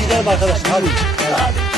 gidelim arkadaşlar. Hadi. Hadi.